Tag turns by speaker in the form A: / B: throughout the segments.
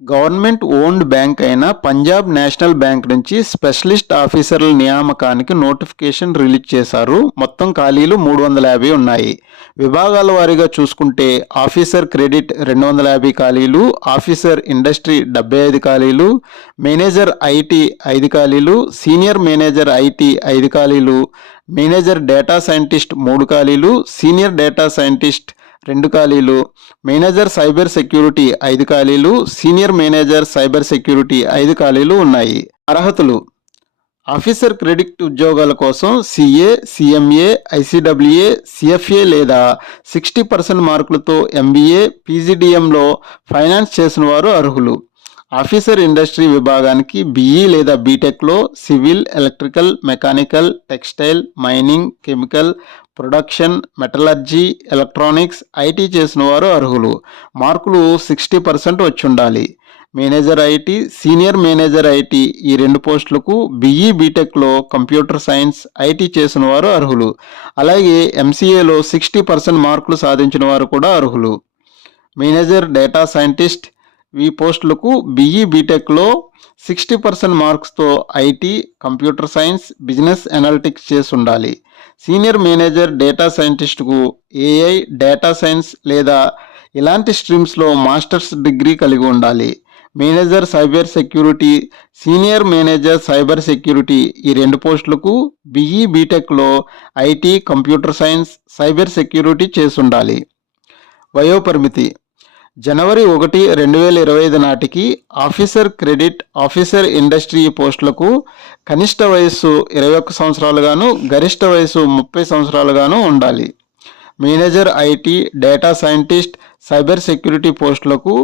A: Government owned bank అయిన Punjab national bank నుంచి specialist ఆఫీసర్ల నియామకానికి నోటిఫికేషన్ రిలీజ్ చేశారు. మొత్తం ఖాళీలు మూడు వందల యాభై ఉన్నాయి. విభాగాల వారీగా చూసుకుంటే ఆఫీసర్ క్రెడిట్ రెండు వందల యాభై ఖాళీలు ఆఫీసర్ ఇండస్ట్రీ డెబ్బై ఐదు ఖాళీలు మేనేజర్ ఐటీ ఐదు ఖాళీలు సీనియర్ మేనేజర్ ఐటీ ఐదు ఖాళీలు మేనేజర్ డేటా సైంటిస్ట్ మూడు ఖాళీలు సీనియర్ డేటా సైంటిస్ట్ రెండు ఖాళీలు. మేనేజర్ సైబర్ సెక్యూరిటీ ఐదు ఖాళీలు. సీనియర్ మేనేజర్ సైబర్ సెక్యూరిటీ ఐదు ఖాళీలు ఉన్నాయి. అర్హతలు. ఆఫీసర్ క్రెడిట్ ఉద్యోగాల కోసం సిఏ సిఎంఏ ఐసిడబ్ల్యూఏ సిఎఫ్ఏ లేదా సిక్స్టీ పర్సెంట్ మార్కులతో ఎంబీఏ పీజీడిఎంలో ఫైనాన్స్ చేసిన వారు అర్హులు. ఆఫీసర్ ఇండస్ట్రీ విభాగానికి బీఈ లేదా బీటెక్లో civil electrical mechanical textile mining chemical production metallurgy electronics IT చేసిన వారు అర్హులు. మార్కులు సిక్స్టీ పర్సెంట్ వచ్చి ఉండాలి manager IT senior manager IT ఈ రెండు పోస్టులకు బీఈ బీటెక్లో కంప్యూటర్ సైన్స్ ఐటీ చేసిన వారు అర్హులు. అలాగే ఎంసీఏలో సిక్స్టీ పర్సెంట్ మార్కులు సాధించిన వారు కూడా అర్హులు. మేనేజర్ డేటా సైంటిస్ట్ ఈ పోస్టులకు బీఈ బీటెక్లో sixty percent మార్క్స్తో IT computer science business analytics చేసి ఉండాలి సీనియర్ మేనేజర్ డేటా సైంటిస్ట్కు ఏఐ డేటా సైన్స్ లేదా ఇలాంటి స్ట్రీమ్స్లో మాస్టర్స్ డిగ్రీ కలిగి ఉండాలి. Manager cyber security senior manager cyber security ఈ రెండు పోస్టులకు బీఈ బీటెక్లో IT computer science cyber security చేసి ఉండాలి వయోపరిమితి. జనవరి ఒకటి రెండు వేల ఇరవై ఐదు నాటికి ఆఫీసర్ క్రెడిట్ ఆఫీసర్ ఇండస్ట్రీ పోస్టులకు కనిష్ట వయస్సు ఇరవై ఒక్క సంవత్సరాలుగాను గరిష్ట వయస్సు ముప్పై సంవత్సరాలుగాను ఉండాలి. Manager IT data scientist cyber security పోస్టులకు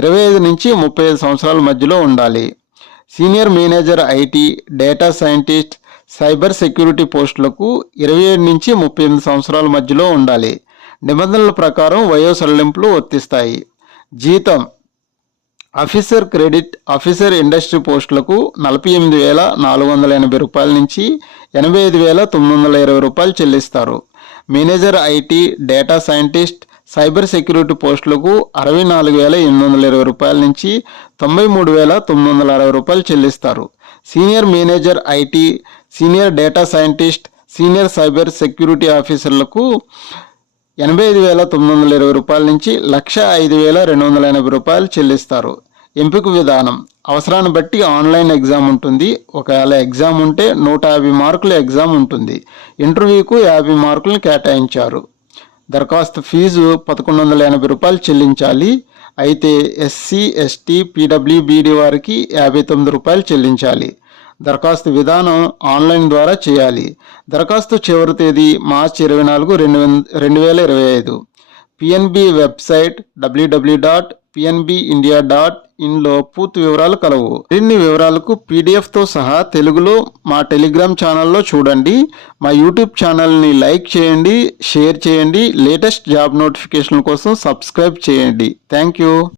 A: ఇరవై ఐదు నుంచి ముప్పై ఐదు సంవత్సరాల మధ్యలో ఉండాలి. Senior manager IT data scientist cyber security పోస్టులకు ఇరవై ఏడు నుంచి ముప్పై ఎనిమిది సంవత్సరాల మధ్యలో ఉండాలి. నిబంధనల ప్రకారం వయో సడలింపులు వర్తిస్తాయి. జీతం. ఆఫీసర్ క్రెడిట్ ఆఫీసర్ ఇండస్ట్రీ పోస్టులకు నలభై ఎనిమిది వేల నాలుగు వందల ఎనభై రూపాయల నుంచి ఎనభై ఐదు వేల తొమ్మిది వందల ఇరవై రూపాయలు చెల్లిస్తారు. Manager IT data scientist cyber security పోస్టులకు అరవై నాలుగు వేల ఎనిమిది వందల ఇరవై రూపాయల నుంచి తొంభై మూడు వేల తొమ్మిది వందల అరవై రూపాయలు చెల్లిస్తారు. Senior manager IT senior data scientist senior cyber security ఆఫీసర్లకు ఎనభై ఐదు వేల తొమ్మిది వందల ఇరవై రూపాయల నుంచి లక్ష ఐదు వేల రెండు వందల ఎనభై రూపాయలు చెల్లిస్తారు. ఎంపిక విధానం. అవసరాన్ని బట్టి ఆన్లైన్ ఎగ్జామ్ ఉంటుంది. ఒకవేళ ఎగ్జామ్ ఉంటే నూట యాభై మార్కుల ఎగ్జామ్ ఉంటుంది. ఇంటర్వ్యూకు యాభై మార్కులను కేటాయించారు. దరఖాస్తు ఫీజు పదకొండు వందల ఎనభై రూపాయలు చెల్లించాలి. అయితే ఎస్సీ ఎస్టీ పీడబ్ల్యూబీడీ వారికి యాభై తొమ్మిది రూపాయలు చెల్లించాలి. దరఖాస్తు విధానం ఆన్లైన్ ద్వారా చేయాలి. దరఖాస్తు చివరి తేదీ మార్చి ఇరవై నాలుగు రెండు రెండు వేల ఇరవై ఐదు. PNB website WWW dot PNB India dot ఇన్లో పూర్తి వివరాలు కలవు. మరిన్ని వివరాలకు పీడిఎఫ్తో సహా తెలుగులో మా టెలిగ్రామ్ ఛానల్లో చూడండి. మా యూట్యూబ్ ఛానల్ని లైక్ చేయండి షేర్ చేయండి. లేటెస్ట్ జాబ్ నోటిఫికేషన్ కోసం సబ్స్క్రైబ్ చేయండి. Thank you.